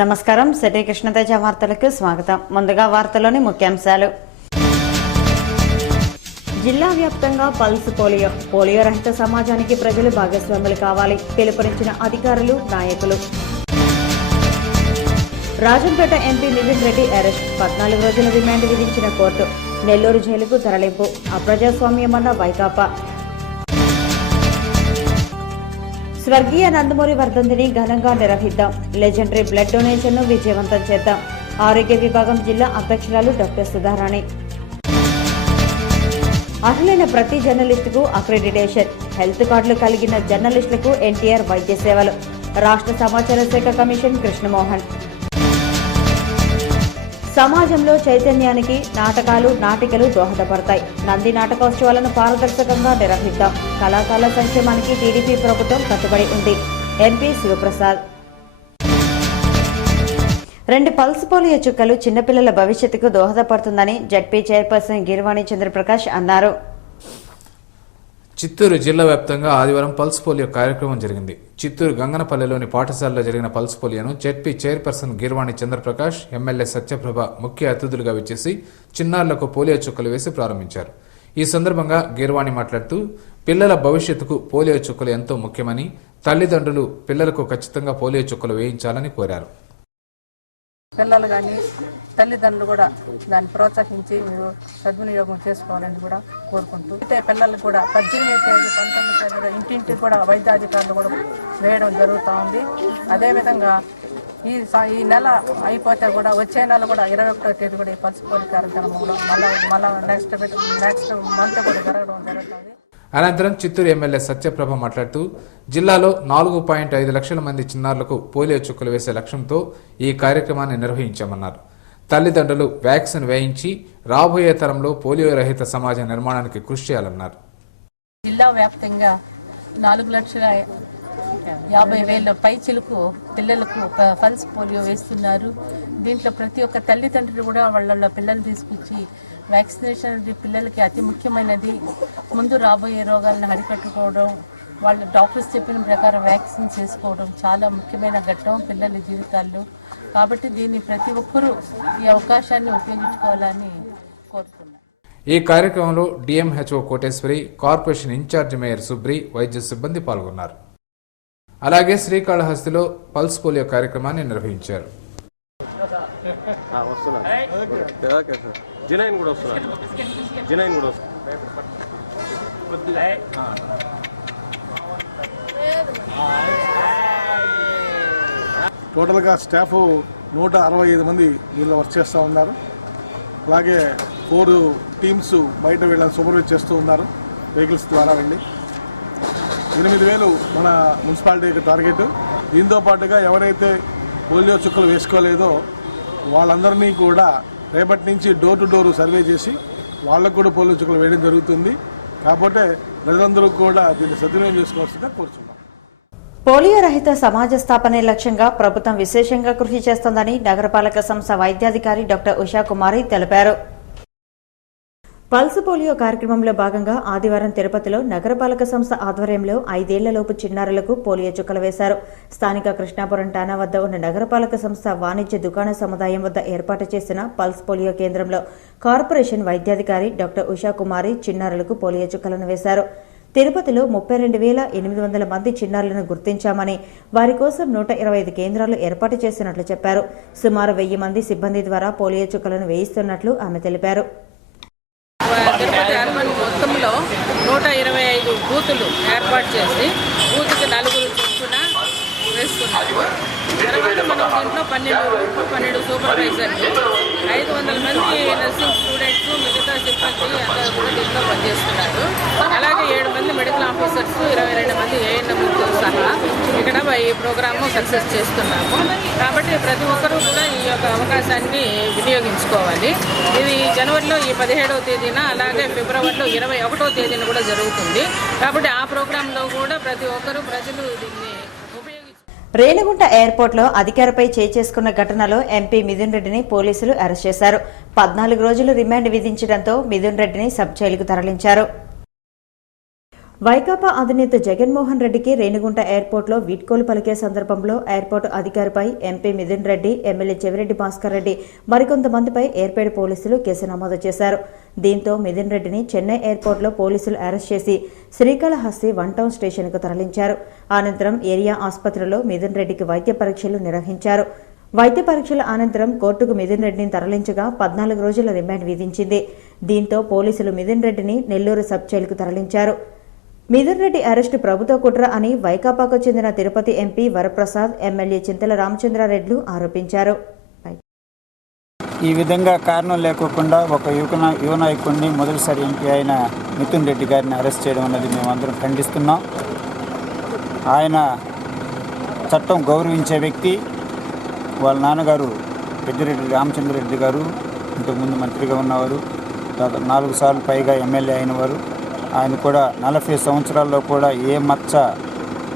నమస్కారం. సిటీ కృష్ణతేజ వార్తలకు స్వాగతం. ముందుగా వార్తలోని ముఖ్యాంశాలు. జిల్లా వ్యాప్తంగా పల్స్ పోలియో రహిత సమాజానికి ప్రజలు భాగస్వాములు కావాలి పిలుపునిచ్చిన అధికారులు, నాయకులు. రాజంపేట ఎంపీ మిథున్ రెడ్డి అరెస్ట్, 14 రోజుల రిమాండ్ విధించిన కోర్టు. నెల్లూరు జైలుకు తరలింపు, అప్రజాస్వామ్యమన్న వైకాపా. స్వర్గీయ నందమూరి వర్ధంతిని ఘనంగా నిర్వహిద్దాం, లెజెండరీ బ్లడ్ డొనేషన్ ను విజయవంతం చేద్దాం. ఆరోగ్య విభాగం జిల్లా అధ్యక్షురాలు డాక్టర్ సుధారాణి. అర్హులైన ప్రతి జర్నలిస్టుకు అక్రెడిటేషన్, హెల్త్ కార్డులు కలిగిన జర్నలిస్టులకు ఎన్టీఆర్ వైద్య సేవలు. రాష్ట్ర సమాచార శాఖ కమిషన్ కృష్ణమోహన్. సమాజంలో చైతన్యానికి నాటకాలు, నాటికలు దోహదపడతాయి. నంది నాటకోత్సవాలను పారదర్శకంగా నిర్వహిద్దాం. కళాకారుల సంక్షేమానికి టీడీపీ ప్రభుత్వం కట్టుబడి ఉంది. ఎంపీ శివప్రసాద్. 2 పల్స్ పోలియో చుక్కలు చిన్నపిల్లల భవిష్యత్తుకు దోహదపడుతుందని జడ్పీ చైర్పర్సన్ గిరివాణి చంద్రప్రకాష్ అన్నారు. చిత్తూరు జిల్లా వ్యాప్తంగా ఆదివారం పల్స్ పోలియో కార్యక్రమం జరిగింది. చిత్తూరు గంగనపల్లెలోని పాఠశాలలో జరిగిన పల్స్ పోలియోను ZP chairperson Girivani Chandraprakash, MLA Satyaprabha ముఖ్య అతిథులుగా విచ్చేసి చిన్నారులకు పోలియో చుక్కలు వేసి ప్రారంభించారు. ఈ సందర్భంగా గిరివాణి మాట్లాడుతూ పిల్లల భవిష్యత్తుకు పోలియో చుక్కలు ఎంతో ముఖ్యమని, తల్లిదండ్రులు పిల్లలకు ఖచ్చితంగా పోలియో చుక్కలు వేయించాలని కోరారు. పిల్లలు కానీ తల్లిదండ్రులు కూడా దాన్ని ప్రోత్సహించి మీరు సద్వినియోగం చేసుకోవాలని కూడా కోరుకుంటూ అయితే పిల్లలు కూడా 18 ఏళ్ళు 19 ఏళ్ళు ఇంటింటికి కూడా వైద్యాధికారులు కూడా వేయడం జరుగుతూ ఉంది. అదేవిధంగా ఈ నెల అయిపోతే కూడా వచ్చే నెల కూడా 21వ తేదీ కూడా ఈ పల్స్ పోలియో కార్యక్రమం కూడా మళ్ళీ నెక్స్ట్ మంత్ కూడా జరగడం జరుగుతుంది. అనంతరం చిత్తూరు ఎమ్మెల్యే సత్యప్రభ మాట్లాడుతూ జిల్లాలో 4.5 లక్షల మంది చిన్నారులకు పోలియో చుక్కలు వేసే లక్ష్యంతో ఈ కార్యక్రమాన్ని నిర్వహించామన్నారు. తల్లిదండ్రులు వ్యాక్సిన్ వేయించి రాబోయే తరంలో పోలియో రహిత సమాజ నిర్మాణానికి కృషి చేయాలన్నారు. జిల్లా వ్యాప్తంగా 4,50,000 పైచిలకు పిల్లలకు పల్స్ పోలియో వేస్తున్నారు. దీంట్లో ప్రతి ఒక్క తల్లిదండ్రులు కూడా వాళ్ళ పిల్లలు తీసుకొచ్చి వ్యాక్సినేషన్ అనేది పిల్లలకి అతి ముఖ్యమైనది. ముందు రాబోయే రోగాలను అరికట్టుకోవడం, వాళ్ళ డాక్టర్స్ చెప్పిన ప్రకారం వ్యాక్సిన్ చేసుకోవడం చాలా ముఖ్యమైన ఘట్టం పిల్లల జీవితాల్లో. కాబట్టి దీన్ని ప్రతి ఒక్కరూ ఈ అవకాశాన్ని ఉపయోగించుకోవాలని కోరుతున్నాను. ఈ కార్యక్రమంలో DMHO Koteswari, corporation incharge mayor Subri, వైద్య సిబ్బంది పాల్గొన్నారు. అలాగే శ్రీకాళహస్తిలో పల్స్ పోలియో కార్యక్రమాన్ని నిర్వహించారు. టోటల్గా స్టాఫ్ 165 మంది వీళ్ళు వర్క్ చేస్తూ ఉన్నారు. అలాగే 4 టీమ్స్ బయట వీళ్ళని సూపర్వైజ్ చేస్తూ ఉన్నారు వెహికల్స్ ద్వారా వెళ్ళి. 8,000 మన మున్సిపాలిటీ టార్గెట్. దీంతో పాటుగా ఎవరైతే పోలియో చుక్కలు వేసుకోలేదో వాళ్ళందరినీ కూడా రేపటి నుంచి డోర్ టు డోర్ సర్వే చేసి వాళ్ళకు కూడా పోలియో చుక్కలు వేయడం జరుగుతుంది. కాబట్టి ప్రజలందరూ కూడా దీన్ని సద్వినియోగం చేసుకోవాల్సిందిగా కోరుతున్నాం. పోలియో రహిత సమాజ స్థాపనే లక్ష్యంగా ప్రభుత్వం విశేషంగా కృషి చేస్తోందని నగరపాలక సంస్థ వైద్యాధికారి డాక్టర్ ఉషాకుమారి తెలిపారు. పల్స్ పోలియో కార్యక్రమంలో భాగంగా ఆదివారం తిరుపతిలో నగరపాలక సంస్థ ఆధ్వర్యంలో 5 ఏళ్లలోపు చిన్నారులకు పోలియో చుక్కలు వేశారు. స్థానిక కృష్ణాపురం టానా వద్ద ఉన్న నగరపాలక సంస్థ వాణిజ్య దుకాణ సముదాయం వద్ద ఏర్పాటు చేసిన పల్స్ పోలియో కేంద్రంలో కార్పొరేషన్ వైద్యాధికారి డాక్టర్ ఉషాకుమారి చిన్నారులకు పోలియో చుక్కలను వేశారు. తిరుపతిలో 32,800 మంది చిన్నారులను గుర్తించామని, వారి కోసం 125 కేంద్రాలు ఏర్పాటు చేసినట్లు చెప్పారు. సుమారు 1000 మంది సిబ్బంది ద్వారా పోలియో చుక్కలను వేయిస్తున్నట్లు ఆమె తెలిపారు. తిరుపతి అర్బన్ మొత్తంలో 125 బూతులు ఏర్పాటు చేసి బూత్కి 4 చొప్పున వేస్తున్నారు. తర్వాత మనం దీంట్లో 12 సూపర్వైజర్లు, 500 మంది నర్సింగ్ స్టూడెంట్స్, మిగతా సిబ్బంది అందరూ కూడా దీంట్లో పనిచేస్తున్నారు. అలాగే 7 మంది మెడికల్ ఆఫీసర్స్, 22 మంది ఏఎన్ఎంతో సహా ఇక్కడ ఈ ప్రోగ్రాము సక్సెస్ చేస్తున్నాము. కాబట్టి ప్రతి ఒక్కరూ కూడా ఈ యొక్క అవకాశాన్ని వినియోగించుకోవాలి. ఇది జనవరిలో ఈ 17వ తేదీన, అలాగే ఫిబ్రవరిలో 21వ తేదీన కూడా జరుగుతుంది. కాబట్టి ఆ ప్రోగ్రాంలో కూడా ప్రతి ఒక్కరూ ప్రజలు దీన్ని రేణిగుంట ఎయిర్పోర్ట్లో అధికారిపై చేసుకున్న ఘటనలో ఎంపీ మిథున్ రెడ్డిని పోలీసులు అరెస్ట్ చేశారు. 14 రోజులు రిమాండ్ విధించడంతో మిథున్ రెడ్డిని సబ్ జైలుకు తరలించారు. వైకాపా అధినేత జగన్మోహన్ రెడ్డికి రేణిగుంట ఎయిర్పోర్ట్లో వీడ్కోలు పలికే సందర్భంలో ఎయిర్పోర్టు అధికారిపై ఎంపీ మిథున్ రెడ్డి, ఎమ్మెల్యే చెవిరెడ్డి భాస్కర్ రెడ్డి మరికొంతమందిపై ఎయిర్పేడ్ పోలీసులు కేసు నమోదు చేశారు. దీంతో మిథున్ రెడ్డిని చెన్నై ఎయిర్పోర్ట్లో పోలీసులు అరెస్ట్ చేసి శ్రీకాళహస్తి 1 టౌన్ స్టేషన్కు తరలించారు. అనంతరం ఏరియా ఆసుపత్రిలో మిథున్ రెడ్డికి వైద్య పరీక్షలు నిర్వహించారు. వైద్య పరీక్షల అనంతరం కోర్టుకు మిథున్ రెడ్డిని తరలించగా 14 రోజుల రిమాండ్ విధించింది. దీంతో పోలీసులు మిథున్ రెడ్డిని నెల్లూరు సబ్ జైలుకు తరలించారు. మిథున్ రెడ్డి అరెస్టు ప్రభుత్వ కుట్ర అని వైకాపాకు చెందిన తిరుపతి ఎంపీ వరప్రసాద్, ఎమ్మెల్యే చింతల రామచంద్రారెడ్డి ఆరోపించారు. ఈ విధంగా కారణం లేకోకుండా ఒక యువ నాయకుడిని మొదటిసారి ఎంపీ అయిన మిథున్ రెడ్డి గారిని అరెస్ట్ చేయడం అనేది మేమందరం ఖండిస్తున్నాం. ఆయన చట్టం గౌరవించే వ్యక్తి. వాళ్ళ నాన్నగారు పెద్దిరెడ్డి రామచంద్రారెడ్డి గారు ఇంతకుముందు మంత్రిగా ఉన్నవారు, 4 సార్లు పైగా ఎమ్మెల్యే అయినవారు. ఆయన కూడా 40 సంవత్సరాల్లో కూడా ఏ మచ్చ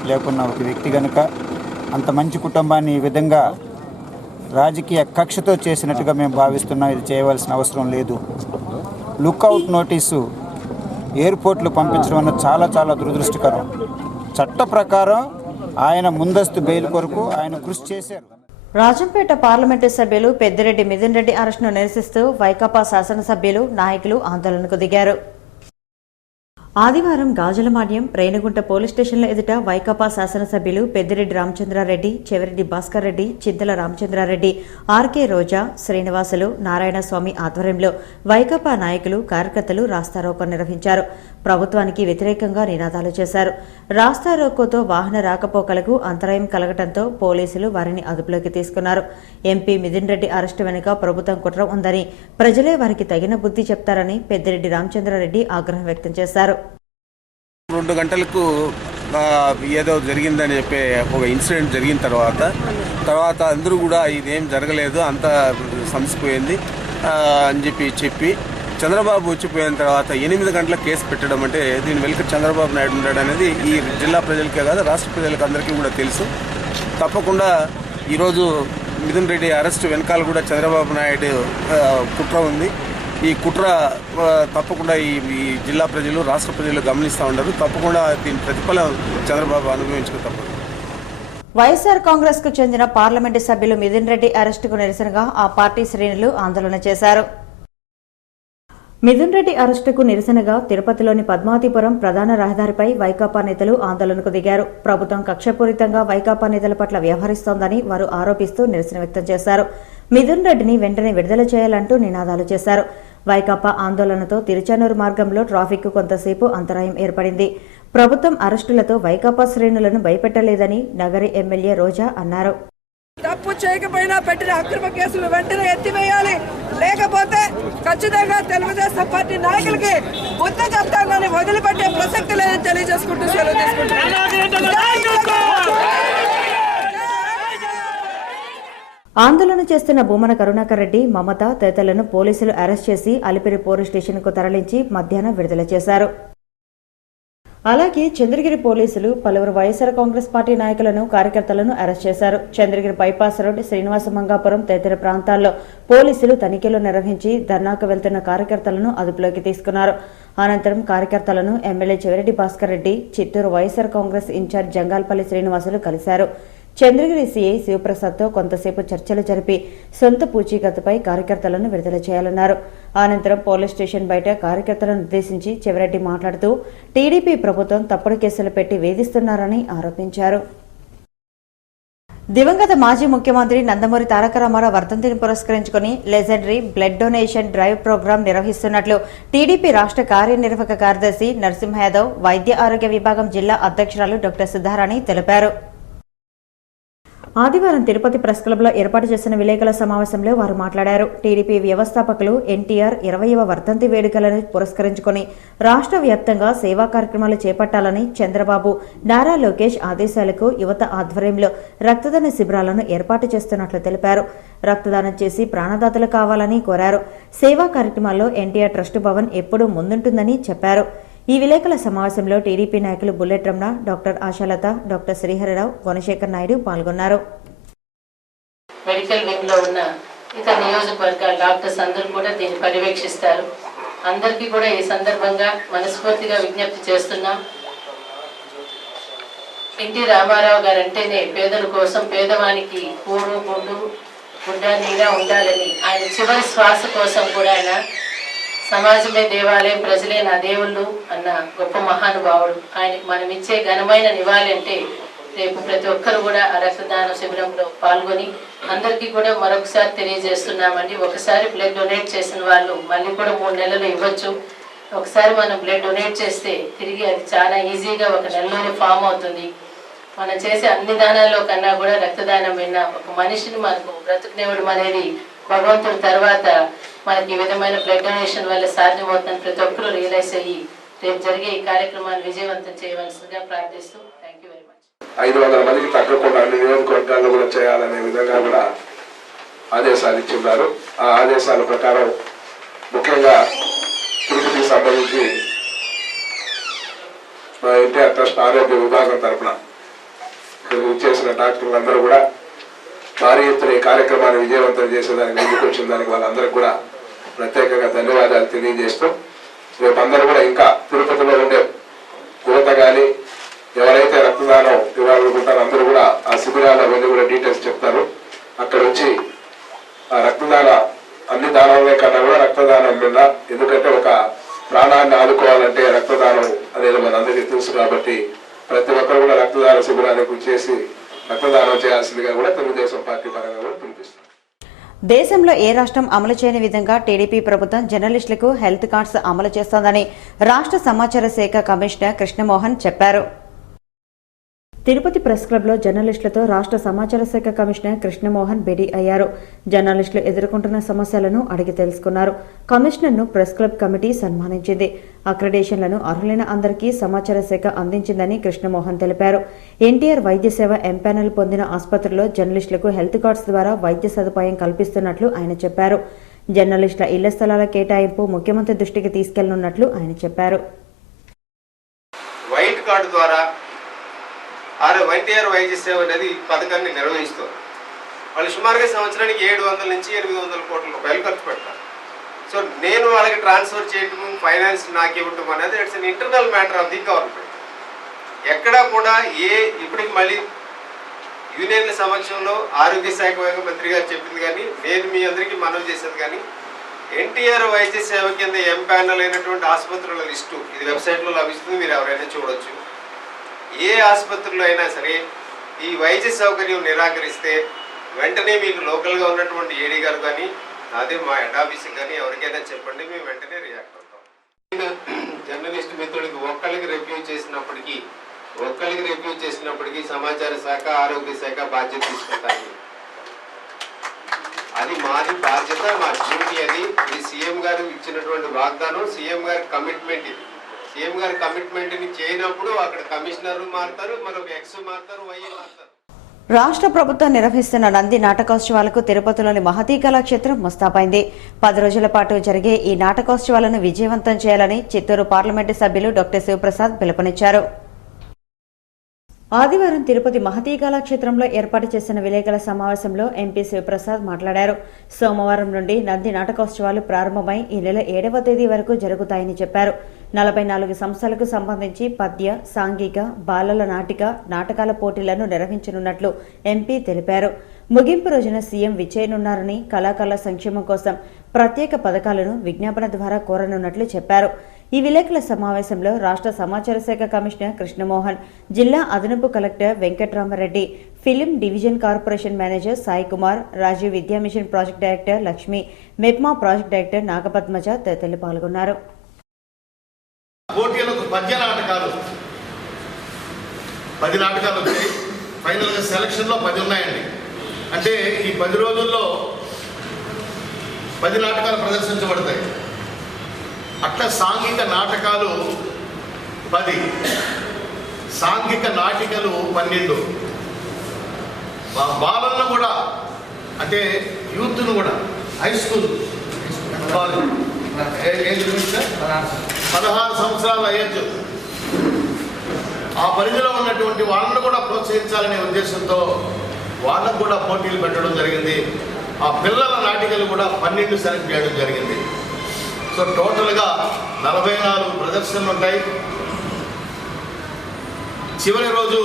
లేకున్న ఒక వ్యక్తి కనుక అంత మంచి కుటుంబాన్ని ఈ విధంగా రాజకీయ కక్షతో చేసినట్టుగా మేము భావిస్తున్నాం. ఇది చేయవలసిన అవసరం లేదు. లుక్అవుట్ నోటీసు ఎయిర్పోర్ట్లు పంపించడం అన్నది చాలా చాలా దురదృష్టకరం. చట్ట ప్రకారం ఆయన ముందస్తు బెయిల్ కొరకు ఆయన కృషి చేశారు. రాజంపేట పార్లమెంటు సభ్యులు పెద్దిరెడ్డి మిథున్ రెడ్డి అరెస్టును నిరసిస్తూ వైకాపా శాసనసభ్యులు, నాయకులు ఆందోళనకు దిగారు. ఆదివారం గాజులమాన్యం, రేణిగుంట పోలీస్ స్టేషన్ల ఎదుట వైకాపా శాసనసభ్యులు పెద్దిరెడ్డి రామచంద్రారెడ్డి, చెవిరెడ్డి భాస్కర్ రెడ్డి, చింతల రామచంద్రారెడ్డి, ఆర్కే రోజా, శ్రీనివాసులు, నారాయణస్వామి ఆధ్వర్యంలో వైకాపా నాయకులు, కార్యకర్తలు రాస్తారోకో నిర్వహించారు. ప్రభుత్వానికి వ్యతిరేకంగా నినాదాలు చేశారు. రాస్తారోకోతో వాహన రాకపోకలకు అంతరాయం కలగటంతో పోలీసులు వారిని అదుపులోకి తీసుకున్నారు. ఎంపీ మిథున్ రెడ్డి అరెస్టు వెనుక ప్రభుత్వం కుట్ర ఉందని, ప్రజలే వారికి తగిన బుద్ధి చెప్తారని పెద్దిరెడ్డి రామచంద్రారెడ్డి ఆగ్రహం వ్యక్తం చేశారు. 2 గంటలకు ఏదో జరిగిందని చెప్పి ఒక ఇన్సిడెంట్ జరిగిన తర్వాత అందరూ కూడా ఇదేం జరగలేదు, అంతా సమసిపోయింది అని చెప్పి చంద్రబాబు వచ్చిపోయిన తర్వాత 8 గంటలకు కేసు పెట్టడం అంటే దీని వెనుక చంద్రబాబు నాయుడు ఉన్నాడు అనేది ఈ జిల్లా ప్రజలకే కాదు రాష్ట్ర ప్రజలకు అందరికీ కూడా తెలుసు. తప్పకుండా ఈరోజు మిథున్ రెడ్డి అరెస్టు వెనకాల కూడా చంద్రబాబు నాయుడు కుట్ర ఉంది. ఈ కుట్ర తప్పకుండా ఈ జిల్లా ప్రజలు, రాష్ట్ర ప్రజలు గమనిస్తూ ఉన్నారు. తప్పకుండా దీని ప్రతిఫలం చంద్రబాబు అనుభవించక తప్పదు. వైఎస్ఆర్ కాంగ్రెస్ కు చెందిన పార్లమెంటు సభ్యులు మిథున్ రెడ్డి అరెస్టుకు నిరసనగా ఆ పార్టీ శ్రేణులు ఆందోళన చేశారు. మిథున్ రెడ్డి అరెస్టుకు నిరసనగా తిరుపతిలోని పద్మావతిపురం ప్రధాన రహదారిపై వైకాపా నేతలు ఆందోళనకు దిగారు. ప్రభుత్వం కక్షపూరితంగా వైకాపా నేతల పట్ల వ్యవహరిస్తోందని వారు ఆరోపిస్తూ నిరసన వ్యక్తం చేశారు. మిథున్ రెడ్డిని వెంటనే విడుదల చేయాలంటూ నినాదాలు చేశారు. వైకాపా ఆందోళనతో తిరుచానూరు మార్గంలో ట్రాఫిక్ కొంతసేపు అంతరాయం ఏర్పడింది. ప్రభుత్వం అరెస్టులతో వైకాపా శ్రేణులను భయపెట్టలేదని నగరి ఎమ్మెల్యే రోజా అన్నారు. తప్పు చేయకపోయినా పెట్టిన అక్రమ కేసులు వెంటనే ఎత్తివేయాలి, లేకపోతే ఖచ్చితంగా తెలుగుదేశం పార్టీ నాయకులకి బుద్ధి చెప్తానని వదిలిపెట్టే ప్రసక్తి లేదని తెలియజేసుకుంటూ సెలవు తీసుకుంటున్నాను. ఆందోళన చేస్తున్న భూమన కరుణాకర్ రెడ్డి, మమత తదితరులను పోలీసులు అరెస్ట్ చేసి అలిపిరి పోలీస్ స్టేషన్కు తరలించి మధ్యాహ్నం విడుదల చేశారు. అలాగే చంద్రగిరి పోలీసులు పలువురు వైఎస్ఆర్ కాంగ్రెస్ పార్టీ నాయకులను, కార్యకర్తలను అరెస్ట్ చేశారు. చంద్రగిరి బైపాస్ రోడ్, శ్రీనివాస మంగాపురం తదితర ప్రాంతాల్లో పోలీసులు తనిఖీలు నిర్వహించి ధర్నాకు వెళ్తున్న కార్యకర్తలను అదుపులోకి తీసుకున్నారు. అనంతరం కార్యకర్తలను ఎమ్మెల్యే చెవిరెడ్డి భాస్కర్ రెడ్డి, చిత్తూరు వైఎస్ఆర్ కాంగ్రెస్ ఇన్ఛార్జ్ జంగాల్పల్లి శ్రీనివాసులు కలిశారు. చంద్రగిరి సీఐ శివప్రసాద్తో కొంతసేపు చర్చలు జరిపి సొంత పూచీకత్తుపై కార్యకర్తలను విడుదల చేయాలన్నారు. అనంతరం పోలీస్ స్టేషన్ బయట కార్యకర్తలను ఉద్దేశించి చెవిరెడ్డి మాట్లాడుతూ టీడీపీ ప్రభుత్వం తప్పుడు కేసులు పెట్టి వేధిస్తున్నారని ఆరోపించారు. దివంగత మాజీ ముఖ్యమంత్రి నందమూరి తారక రామారావు వర్ధంతిని పురస్కరించుకుని legendary blood donation drive program నిర్వహిస్తున్నట్లు టీడీపీ రాష్ట్ర కార్యనిర్వాహక కార్యదర్శి నరసింహ యాదవ్, వైద్య ఆరోగ్య విభాగం జిల్లా అధ్యక్షురాలు డాక్టర్ సుధారాణి తెలిపారు. ఆదివారం తిరుపతి ప్రెస్ క్లబ్లో ఏర్పాటు చేసిన విలేకరుల సమావేశంలో వారు మాట్లాడారు. టీడీపీ వ్యవస్థాపకులు ఎన్టీఆర్ 20వ వర్ధంతి వేడుకలను పురస్కరించుకుని రాష్ట్ర వ్యాప్తంగా సేవా కార్యక్రమాలు చేపట్టాలని చంద్రబాబు, నారా లోకేష్ ఆదేశాలకు యువత ఆధ్వర్యంలో రక్తదాన శిబిరాలను ఏర్పాటు చేస్తున్నట్లు తెలిపారు. రక్తదానం చేసి ప్రాణదాతలు కావాలని కోరారు. సేవా కార్యక్రమాల్లో ఎన్టీఆర్ ట్రస్ట్ భవన్ ఎప్పుడూ ముందుంటుందని చెప్పారు. ఈ విలేకరుల సమావేశంలో టీడీపీ నాయకులు bullet Ramana, doctor Ashalatha, doctor Sriharirao, Gunasekhar Naidu పాల్గొన్నారు. మెడికల్ వింగ్ లో ఉన్న ఇతర నియోజకవర్గాల డాక్టర్స్ అందరూ కూడా దీన్ని పర్యవేక్షిస్తారు. అందరికీ కూడా ఈ సందర్భంగా మనస్ఫూర్తిగా విజ్ఞప్తి చేస్తున్నాం. ఎన్టీ రామారావు గారు అంటేనే పేదల కోసం పేదవానికి కూడు గుడ్డ నీడ ఉండాలని ఆయన చివరి శ్వాస కోసం కూడా ఆయన సమాజమే దేవాలయం ప్రజలే నా దేవుళ్ళు అన్న గొప్ప మహానుభావుడు. ఆయనకి మనం ఇచ్చే ఘనమైన నివాళి అంటే రేపు ప్రతి ఒక్కరు కూడా ఆ రక్తదాన శిబిరంలో పాల్గొని అందరికీ కూడా మరొకసారి తెలియజేస్తున్నామండి. ఒకసారి బ్లడ్ డొనేట్ చేసిన వాళ్ళు మళ్ళీ కూడా 3 నెలలు ఇవ్వచ్చు. ఒకసారి మనం బ్లడ్ డొనేట్ చేస్తే తిరిగి అది చాలా ఈజీగా 1 నెలలోనే ఫామ్ అవుతుంది. మనం చేసే అన్ని దానాల్లో కన్నా కూడా రక్తదానం విన్న ఒక మనిషిని మనకు బ్రతుకునేవడం అనేది భగవంతుడి తర్వాత మనకి ఈ విధమైన బ్లడ్ డొనేషన్ వల్ల సాధ్యమవుతుందని ప్రతి ఒక్కరూ రియలైజ్ అయ్యి రేపు జరిగే ఈ కార్యక్రమాన్ని విజయవంతం చేయవలసిందిగా ప్రార్థిస్తూ థ్యాంక్ యూ వెరీ మచ్. 500 మందికి తగ్గకుండా అన్ని నియోజకవర్గాల్లో కూడా చేయాలనే విధంగా కూడా ఆదేశాలు ఇచ్చున్నారు. ఆ ఆదేశాల ప్రకారం ముఖ్యంగా తిరుపతికి సంబంధించి మా ఎన్టీఆర్ ట్రస్ట్ ఆరోగ్య విభాగం తరఫున చేసిన డాక్టర్లు అందరూ కూడా భారీ ఎత్తున ఈ కార్యక్రమాన్ని విజయవంతం చేసేదానికి ముందుకు వచ్చిన దానికి వాళ్ళందరికీ కూడా ప్రత్యేకంగా ధన్యవాదాలు తెలియజేస్తూ రేపు అందరూ కూడా ఇంకా తిరుపతిలో ఉండే యువత కానీ ఎవరైతే రక్తదానం ఇవ్వాలనుకుంటారో అందరూ కూడా ఆ శిబిరాల వెళ్ళి కూడా డీటెయిల్స్ చెప్తారు. అక్కడ వచ్చి ఆ రక్తదాన అన్ని దానాలనే కన్నా కూడా రక్తదానం మీద, ఎందుకంటే ఒక ప్రాణాన్ని ఆదుకోవాలంటే రక్తదానం అనేది మనందరికీ తెలుసు కాబట్టి ప్రతి ఒక్కరు కూడా రక్తదాన శిబిరానికి చేసి రక్తదానం చేయాల్సిందిగా కూడా తెలుగుదేశం పార్టీ పరంగా కూడా పిలిపిస్తారు. దేశంలో ఏ రాష్ట్రం అమలు చేయని విధంగా టీడీపీ ప్రభుత్వం జర్నలిస్టులకు హెల్త్ కార్డ్స్ అమలు చేస్తోందని రాష్ట్ర సమాచార శాఖ కమిషనర్ కృష్ణమోహన్ చెప్పారు. తిరుపతి ప్రెస్ క్లబ్లో జర్నలిస్టులతో రాష్ట్ర సమాచార శాఖ కమిషనర్ కృష్ణమోహన్ భేటీ అయ్యారు. జర్నలిస్టులు ఎదుర్కొంటున్న సమస్యలను అడిగి తెలుసుకున్నారు. కమిషనర్ను ప్రెస్ క్లబ్ కమిటీ సన్మానించింది. అక్రిడేషన్లను అర్హులైన అందరికీ సమాచార శాఖ అందించిందని కృష్ణమోహన్ తెలిపారు. ఎన్టీఆర్ వైద్య సేవ ఎంపానల్ పొందిన ఆసుపత్రుల్లో జర్నలిస్టులకు హెల్త్ కార్డ్స్ ద్వారా వైద్య సదుపాయం కల్పిస్తున్నట్లు ఆయన చెప్పారు. జర్నలిస్టుల ఇళ్ల స్థలాల కేటాయింపు ముఖ్యమంత్రి దృష్టికి తీసుకెళ్లనున్నట్లు ఆయన చెప్పారు. వైట్ కార్డు ద్వారా ఎన్టీఆర్ వైద్య సేవ అనేది పథకాన్ని నిర్వహిస్తారు. వాళ్ళు సుమారుగా సంవత్సరానికి 700 నుంచి 800 కోట్ల రూపాయలు ఖర్చు పెడతారు. సో నేను వాళ్ళకి ట్రాన్స్ఫర్ చేయడం, ఫైనాన్స్ నాకు ఇవ్వటం అనేది it's an internal matter of the government. ఎక్కడా కూడా ఇప్పటికి మళ్ళీ యూనియన్ల సమక్షంలో ఆరోగ్య శాఖ మంత్రి గారు చెప్పింది కానీ నేను మీ అందరికీ మనవి చేసేది కానీ ఎన్టీఆర్ వైద్య సేవ కింద ఎంపానల్ అయినటువంటి ఆసుపత్రుల లిస్టు ఇది వెబ్సైట్లో లభిస్తుంది, మీరు ఎవరైనా చూడొచ్చు. ఏ ఆసుపత్రిలో అయినా సరే ఈ వైద్య సౌకర్యం నిరాకరిస్తే వెంటనే మీకు లోకల్గా ఉన్నటువంటి ఏడీ గారు కానీ అదే మా హెడ్ ఆఫీస్కి కానీ ఎవరికైనా చెప్పండి, మేము వెంటనే రియాక్ట్ అవుతాం. జర్నలిస్ట్ మిత్రులకి ఒక్కరికి రివ్యూ చేసినప్పటికీ సమాచార శాఖ ఆరోగ్య శాఖ బాధ్యత తీసుకుంటాయి. అది మాది బాధ్యత, మా డ్యూటీ. ఇది సీఎం గారు ఇచ్చినటువంటి వాగ్దానం, సీఎం గారి కమిట్మెంట్. ఇది సీఎం గారి కమిట్మెంట్ ని చేయనప్పుడు అక్కడ కమిషనర్లు మారుతారు, మరొక ఎక్స్ మారుతారు, వై మారుతారు. రాష్ట్ర ప్రభుత్వం నిర్వహిస్తున్న నంది నాటకోత్సవాలకు తిరుపతిలోని మహతీ కళాక్షేత్రం ముస్తాబైంది. 10 రోజుల పాటు జరిగే ఈ నాటకోత్సవాలను విజయవంతం చేయాలని చిత్తూరు పార్లమెంటు సభ్యులు డాక్టర్ శివప్రసాద్ పిలుపునిచ్చారు. ఆదివారం తిరుపతి మహతీ కళాక్షేత్రంలో ఏర్పాటు చేసిన విలేకరుల సమావేశంలో ఎంపీ శివప్రసాద్ మాట్లాడారు. సోమవారం నుండి నంది నాటకోత్సవాలు ప్రారంభమై ఈ నెల 7వ తేదీ వరకు జరుగుతాయని చెప్పారు. 44 సంస్థలకు సంబంధించి పద్య, సాంఘిక, బాలల నాటకాల పోటీలను నిర్వహించనున్నట్లు ఎంపీ తెలిపారు. ముగింపు రోజున సీఎం విచ్చేయనున్నారని, కళాకారుల సంక్షేమం కోసం ప్రత్యేక పథకాలను విజ్ఞాపన ద్వారా కోరనున్నట్లు చెప్పారు. ఈ విలేకరుల సమావేశంలో రాష్ట్ర సమాచార శాఖ కమిషనర్ కృష్ణమోహన్, జిల్లా అదనపు collector Venkatramareddy, film division corporation manager Sai Kumar, Rajiv Vidya mission project director Lakshmi, MEPMA project director Nagapadmaja తదితరులు పాల్గొన్నారు. పోటీలకు పద్య నాటకాలు 10 నాటకాలు వచ్చాయి. ఫైనల్గా సెలక్షన్లో 10 ఉన్నాయండి. అంటే ఈ 10 రోజుల్లో 10 నాటకాలు ప్రదర్శించబడతాయి. అట్లా సాంఘిక నాటకాలు 10, సాంఘిక నాటికలు 12. బాలలను కూడా అంటే యూత్ను కూడా హై స్కూల్ 16 సంవత్సరాల ఏజ్ ఆ పరిధిలో ఉన్నటువంటి వాళ్ళను కూడా ప్రోత్సహించాలనే ఉద్దేశంతో వాళ్ళకు కూడా పోటీలు పెట్టడం జరిగింది. ఆ పిల్లల నాటికలు కూడా 12 సెలెక్ట్ చేయడం జరిగింది. సో టోటల్గా 44 ప్రదర్శనలు ఉంటాయి. చివరి రోజు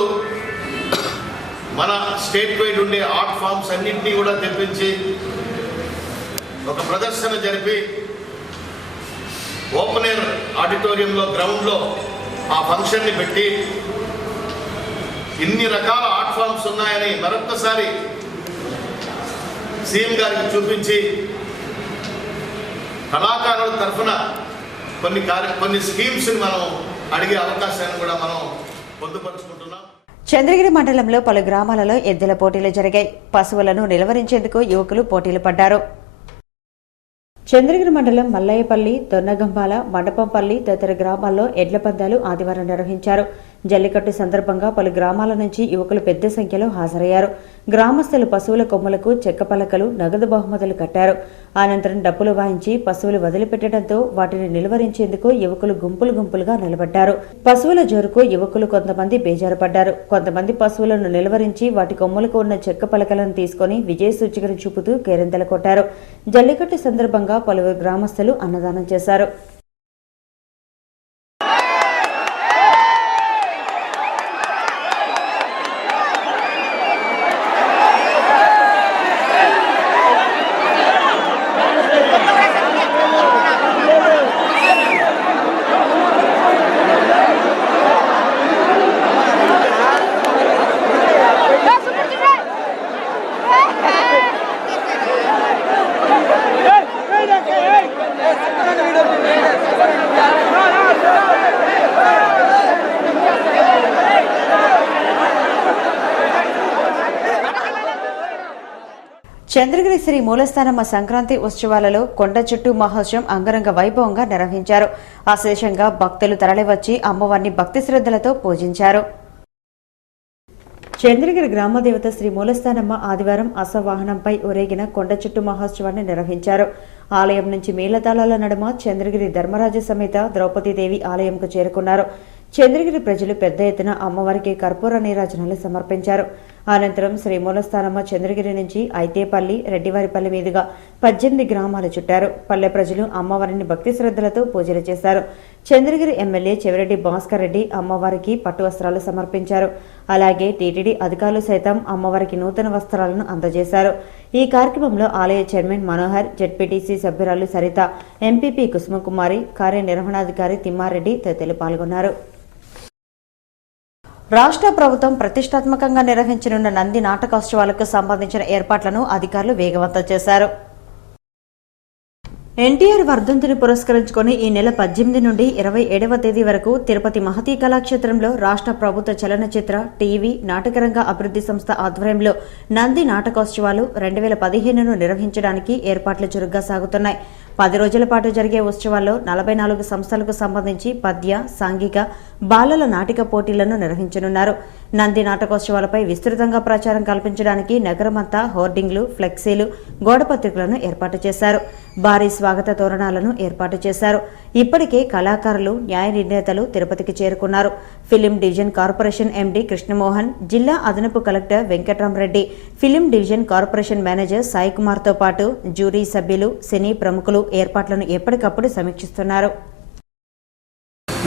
మన స్టేట్ వైడ్ ఉండే ఆర్ట్ ఫామ్స్ అన్నింటినీ కూడా తెప్పించి ఒక ప్రదర్శన జరిపి ఓపెన్ ఎయిర్ ఆడిటోరియంలో గ్రౌండ్లో ఆ ఫంక్షన్ని పెట్టి ఇన్ని రకాల ఆర్ట్ ఫామ్స్ ఉన్నాయని మరొక్కసారి సీఎం గారికి చూపించి కళాకారుల తరఫున కొన్ని స్కీమ్స్ని మనం అడిగే అవకాశాన్ని కూడా మనం పొందుపరుచుకుంటున్నాం. చంద్రగిరి మండలంలో పలు గ్రామాలలో ఎద్దుల పోటీలు జరిగాయి. పశువులను నిలువరించేందుకు యువకులు పోటీలు పడ్డారు. చంద్రగిరి మండలం మల్లయ్యపల్లి, దొన్నగంబాల, మండపంపల్లి తదితర గ్రామాల్లో ఎడ్ల పందాలు ఆదివారం నిర్వహించారు. జల్లికట్టు సందర్భంగా పలు గ్రామాల నుంచి యువకులు పెద్ద సంఖ్యలో హాజరయ్యారు. గ్రామస్తులు పశువుల కొమ్ములకు చెక్క పలకలు, నగదు బహుమతులు కట్టారు. అనంతరం డప్పులు వాయించి పశువులు వదిలిపెట్టడంతో వాటిని నిలువరించేందుకు యువకులు గుంపులుగా నిలబడ్డారు. పశువుల జోరుకు యువకులు కొంతమంది బేజారు పడ్డారు. కొంతమంది పశువులను నిలువరించి వాటి కొమ్ములకు ఉన్న చెక్క పలకలను తీసుకుని విజయ సూచికను చూపుతూ కేరింతలు కొట్టారు. జల్లికట్టు సందర్భంగా పలువురు గ్రామస్తులు అన్నదానం చేశారు. చంద్రగిరి శ్రీ మూలస్థానమ్మ సంక్రాంతి ఉత్సవాలలో కొండ చుట్టూ మహోత్సవం అంగరంగ వైభవంగా నిర్వహించారు. అశేషంగా భక్తులు తరలివచ్చి అమ్మవారిని భక్తి శ్రద్ధలతో పూజించారు. చంద్రగిరి గ్రామదేవత శ్రీ మూలస్థానమ్మ ఆదివారం అశ్వవాహనంపై ఊరేగిన కొండ చుట్టూ మహోత్సవాన్ని నిర్వహించారు. ఆలయం నుంచి మేళతాళాల నడుమ చంద్రగిరి ధర్మరాజు సమేత ద్రౌపదీదేవి ఆలయంకు చేరుకున్నారు. చంద్రగిరి ప్రజలు పెద్ద ఎత్తున అమ్మవారికి కర్పూర నీరాజనాలు సమర్పించారు. అనంతరం శ్రీ మూలస్థానమ్మ చంద్రగిరి నుంచి ఐతేపల్లి, రెడ్డివారిపల్లి మీదుగా 18 గ్రామాలు చుట్టారు. పల్లె ప్రజలు అమ్మవారిని భక్తి శ్రద్ధలతో పూజలు చేశారు. చంద్రగిరి ఎమ్మెల్యే చెవిరెడ్డి భాస్కర్ రెడ్డి అమ్మవారికి పట్టు వస్త్రాలు సమర్పించారు. అలాగే టీటీడీ అధికారులు సైతం అమ్మవారికి నూతన వస్త్రాలను అందజేశారు. ఈ కార్యక్రమంలో ఆలయ చైర్మన్ మనోహర్, జెడ్పీటీసీ సభ్యురాలు సరిత, ఎంపీపీ కుసుమకుమారి, కార్యనిర్వహణాధికారి తిమ్మారెడ్డి తదితరులు పాల్గొన్నారు. రాష్ట్ర ప్రభుత్వం ప్రతిష్టాత్మకంగా నిర్వహించనున్న నంది నాటకోత్సవాలకు సంబంధించిన ఏర్పాట్లను అధికారులు వేగవంతం చేశారు. ఎన్టీఆర్ వర్ధంతిని పురస్కరించుకుని ఈ నెల 18 నుండి 27వ తేదీ వరకు తిరుపతి మహతీ కళాక్షేత్రంలో రాష్ట్ర ప్రభుత్వ చలనచిత్ర, టీవీ, నాటకరంగ అభివృద్ధి సంస్థ ఆధ్వర్యంలో నంది నాటకోత్సవాలు 2015ను నిర్వహించడానికి ఏర్పాట్లు చురుగ్గా సాగుతున్నాయి. 10 రోజుల పాటు జరిగే ఉత్సవాల్లో 44 సంస్థలకు సంబంధించి పద్య, సాంఘిక, బాలల నాటిక పోటీలను నిర్వహించనున్నారు. నంది నాటకోత్సవాలపై విస్తృతంగా ప్రచారం కల్పించడానికి నగరమంతా హోర్డింగ్లు, ఫ్లెక్సీలు, గోడపత్రికలను ఏర్పాటు చేశారు. భారీ స్వాగత తోరణాలను ఏర్పాటు చేశారు. ఇప్పటికే కళాకారులు, న్యాయ నిర్ణేతలు తిరుపతికి చేరుకున్నారు. Film division corporation MD Krishnamohan, జిల్లా అదనపు collector Venkatramareddy, film division corporation manager Sai కుమార్తో పాటు జ్యూరీ సభ్యులు, సినీ ప్రముఖులు ఏర్పాట్లను ఎప్పటికప్పుడు సమీక్షిస్తున్నారు.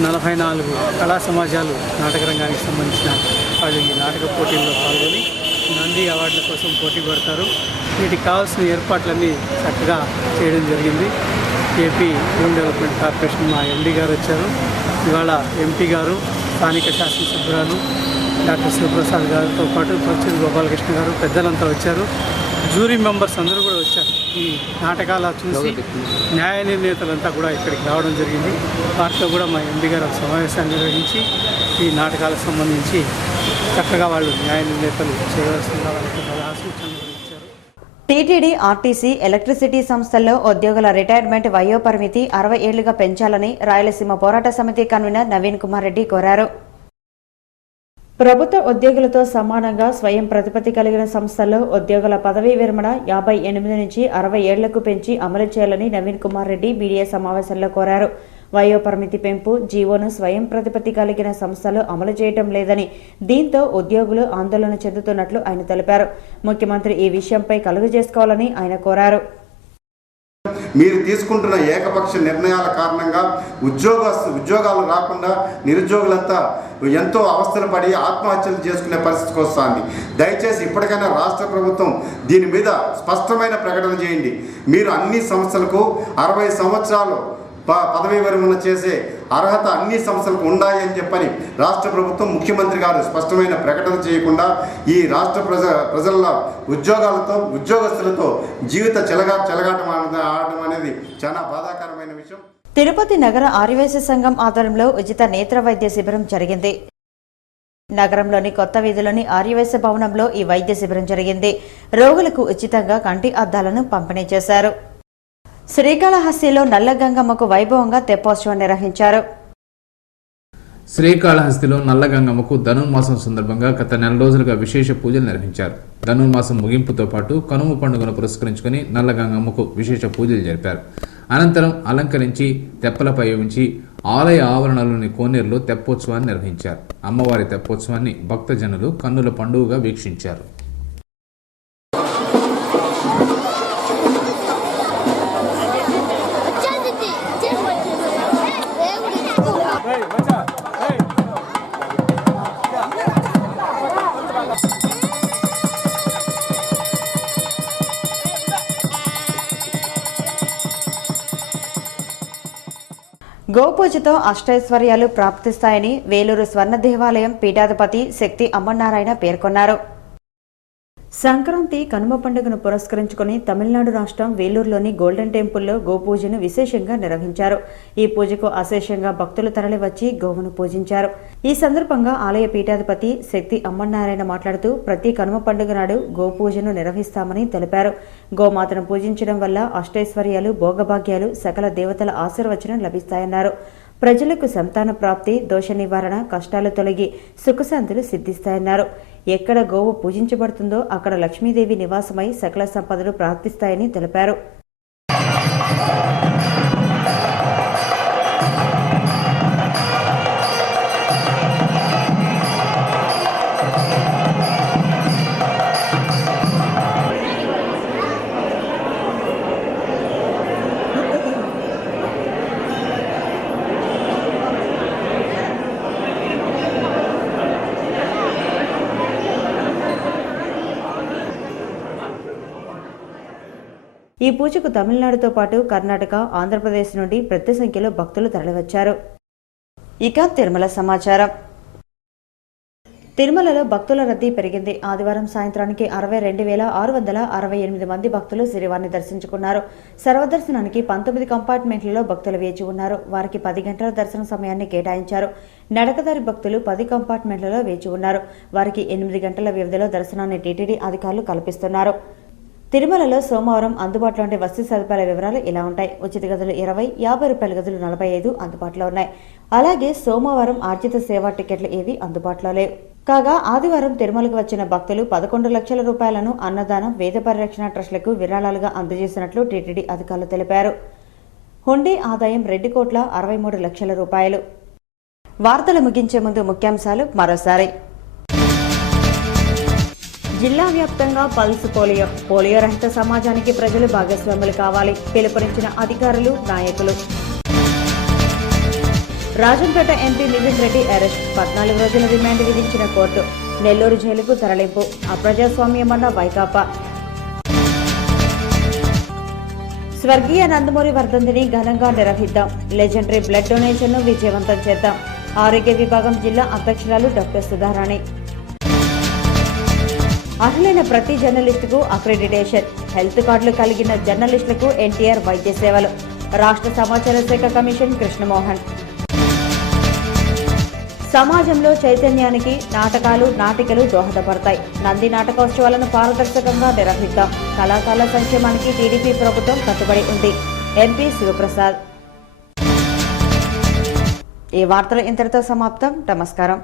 44 కళా సమాజాలు నాటక రంగానికి సంబంధించిన వాళ్ళు ఈ నాటక పోటీల్లో పాల్గొని నంది అవార్డుల కోసం పోటీ పడతారు. వీటికి కావాల్సిన ఏర్పాట్లన్నీ చక్కగా చేయడం జరిగింది. ఏపీ ఫిల్మ్ డెవలప్మెంట్ కార్పొరేషన్ మా ఎండీ గారు వచ్చారు. ఇవాళ ఎంపీ గారు, స్థానిక శాసనసభ్యురాలు డాక్టర్ శివప్రసాద్ గారితో పాటు ప్రొఫెసర్ గోపాలకృష్ణ గారు, పెద్దలంతా వచ్చారు. జ్యూరీ మెంబర్స్ అందరూ కూడా వచ్చారు. ఈ నాటకాల చూసి న్యాయ నిర్ణేతలంతా కూడా ఇక్కడికి రావడం జరిగింది. వారితో కూడా మా ఎంపీ గారు సమావేశాన్ని నిర్వహించి ఈ నాటకాలకు సంబంధించి చక్కగా వాళ్ళు న్యాయ నిర్ణేతలు చేయవలసిన వాళ్ళకి సూచనలు ఇచ్చారు. టీటీడీ, ఆర్టీసీ, ఎలక్ట్రిసిటీ సంస్థల్లో ఉద్యోగుల రిటైర్మెంట్ వయోపరిమితి 60 ఏళ్లుగా పెంచాలని రాయలసీమ పోరాట సమితి కన్వీనర్ నవీన్ కుమార్ రెడ్డి కోరారు. ప్రభుత్వ ఉద్యోగులతో సమానంగా స్వయం ప్రతిపత్తి కలిగిన సంస్థల్లో ఉద్యోగుల పదవీ విరమణ 58 నుంచి 60 ఏళ్లకు పెంచి అమలు చేయాలని నవీన్ కుమార్ రెడ్డి మీడియా సమావేశంలో కోరారు. వయోపరిమితి పెంపు జీవోను స్వయం ప్రతిపత్తి కలిగిన సంస్థలు అమలు చేయడం లేదని, దీంతో ఉద్యోగులు ఆందోళన చెందుతున్నట్లు ఆయన తెలిపారు. ముఖ్యమంత్రి ఈ విషయంపై కలుగజేసుకోవాలని ఆయన కోరారు. మీరు తీసుకుంటున్న ఏకపక్ష నిర్ణయాల కారణంగా ఉద్యోగాలు రాకుండా నిరుద్యోగులంతా ఎంతో అవస్థలు పడి ఆత్మహత్యలు చేసుకునే పరిస్థితికి వస్తుంది. దయచేసి ఇప్పటికైనా రాష్ట్ర ప్రభుత్వం దీని మీద స్పష్టమైన ప్రకటన చేయండి. మీరు అన్ని సంస్థలకు 60 సంవత్సరాలు పదవీ విరమణ చేసే అర్హత అన్ని సంస్థలకు ఉండాలని చెప్పని రాష్ట్ర ప్రభుత్వం ముఖ్యమంత్రి గారు స్పష్టమైన ప్రకటన చేయకుండా ఈ రాష్ట్ర ప్రజల ఉద్యోగస్తులతో జీవిత చెలగాటం ఆడడం అనేది చాలా బాధాకరమైన విషయం. తిరుపతి నగర ఆర్యవైశ్య సంఘం ఆధ్వర్యంలో ఉచిత నేత్ర వైద్య శిబిరం జరిగింది. నగరంలోని కొత్త వీధిలోని ఆర్యవైశ్య భవనంలో ఈ వైద్య శిబిరం జరిగింది. రోగులకు ఉచితంగా కంటి అద్దాలను పంపిణీ చేశారు. శ్రీకాళహస్తిలో నల్లగంగమ్మకు వైభవంగా తెప్పోత్సవం నిర్వహించారు. శ్రీకాళహస్తిలో నల్లగంగమ్మకు ధనుర్మాసం సందర్భంగా గత 4 రోజులుగా విశేష పూజలు నిర్వహించారు. ధనుర్మాసం ముగింపుతో పాటు కనుమ పండుగను పురస్కరించుకుని నల్లగంగమ్మకు విశేష పూజలు జరిపారు. అనంతరం అలంకరించి తెప్పలపై ఉంచి ఆలయ ఆవరణలోని కోనేరులో తెప్పోత్సవాన్ని నిర్వహించారు. అమ్మవారి తెప్పోత్సవాన్ని భక్తజనులు కన్నుల పండుగగా వీక్షించారు. గోపూజతో అష్టైశ్వర్యాలు ప్రాప్తిస్తాయని వేలూరు స్వర్ణ దేవాలయం పీఠాధిపతి శక్తి అమ్మనారాయణ పేర్కొన్నారు. సంక్రాంతి కనుమ పండుగను పురస్కరించుకుని తమిళనాడు రాష్ట్రం వేలూరులోని గోల్డెన్ టెంపుల్లో గోపూజను విశేషంగా నిర్వహించారు. ఈ పూజకు అశేషంగా భక్తులు తరలివచ్చి గోవును పూజించారు. ఈ సందర్భంగా ఆలయ పీఠాధిపతి శక్తి అమ్మనారాయణ మాట్లాడుతూ ప్రతి కనుమ పండుగ నాడు గోపూజను నిర్వహిస్తామని తెలిపారు. గోమాతను పూజించడం వల్ల అష్టైశ్వర్యాలు, భోగభాగ్యాలు, సకల దేవతల ఆశీర్వచనం లభిస్తాయన్నారు. ప్రజలకు సంతాన ప్రాప్తి, దోష నివారణ, కష్టాలు తొలగి సుఖశాంతులు సిద్ధిస్తాయన్నారు. ఎక్కడ గోవు పూజించబడుతుందో అక్కడ లక్ష్మీదేవి నివాసమై సకల సంపదలు ప్రాప్తిస్తాయని తెలిపారు. ఈ పూజకు తమిళనాడుతో పాటు కర్ణాటక, ఆంధ్రప్రదేశ్ నుండి పెద్ద సంఖ్యలో భక్తులు తరలివచ్చారు. ఇక తిరుమల సమాచారం. తిరుమలలో భక్తుల రద్దీ పెరిగింది. ఆదివారం సాయంత్రానికి 62,668 మంది భక్తులు శ్రీవారిని దర్శించుకున్నారు. సర్వదర్శనానికి 19 కంపార్ట్మెంట్లలో భక్తులు వేచి ఉన్నారు. వారికి 10 గంటల దర్శన సమయాన్ని కేటాయించారు. నడకదారి భక్తులు 10 కంపార్ట్మెంట్లలో వేచి ఉన్నారు. వారికి 8 గంటల వ్యవధిలో దర్శనాన్ని టీటీడీ అధికారులు కల్పిస్తున్నారు. తిరుమలలో సోమవారం అందుబాటులో ఉండే వసతి సదుపాయాల వివరాలు ఇలా ఉంటాయి. ఉచిత గదులు 20, 50 రూపాయల గదులు 45 అందుబాటులో ఉన్నాయి. అలాగే సోమవారం ఆర్జిత సేవా టికెట్లు ఏవి అందుబాటులో లేవు. కాగా ఆదివారం తిరుమలకు వచ్చిన భక్తులు 11 లక్షల రూపాయలను అన్నదానం, వేద పరిరక్షణ ట్రస్టులకు విరాళాలుగా అందజేసినట్లు టీటీడీ అధికారులు తెలిపారు. హుండీ ఆదాయం 2,63 లక్షల రూపాయలు. వార్తలు ముగించే ముందు ముఖ్యాంశాలు మరోసారి. జిల్లా వ్యాప్తంగా పల్స్ పోలియో రహిత సమాజానికి ప్రజలు భాగస్వాములు కావాలి, పిలుపునిచ్చిన అధికారులు, నాయకులు. రాజంపేట ఎంపీ నితిన్ రెడ్డి అరెస్ట్, 14 రోజుల రిమాండ్ విధించిన కోర్టు. నెల్లూరు జైలుకు తరలింపు, అప్రజాస్వామ్యమన్న వైకాపా. స్వర్గీయ నందమూరి వర్ధంతిని ఘనంగా నిర్వహిద్దాం, లెజెండరీ బ్లడ్ డొనేషన్ ను విజయవంతం చేద్దాం. ఆరోగ్య విభాగం జిల్లా అధ్యక్షురాలు డాక్టర్ సుధారాణి. అర్హులైన ప్రతి జర్నలిస్టుకు అక్రెడిటేషన్, హెల్త్ కార్డులు కలిగిన జర్నలిస్టులకు ఎన్టీఆర్ వైద్య సేవలు. రాష్ట్ర సమాచార శాఖ కమిషన్ కృష్ణమోహన్. సమాజంలో చైతన్యానికి నాటకాలు, నాటికలు దోహదపడతాయి. నంది నాటకోత్సవాలను పారదర్శకంగా నిర్వహిద్దాం. కళాకారుల సంక్షేమానికి టీడీపీ ప్రభుత్వం కట్టుబడి ఉంది. ఎంపీ శివప్రసాద్. ఈ వార్తలు ఇంతటితో సమాప్తం. నమస్కారం.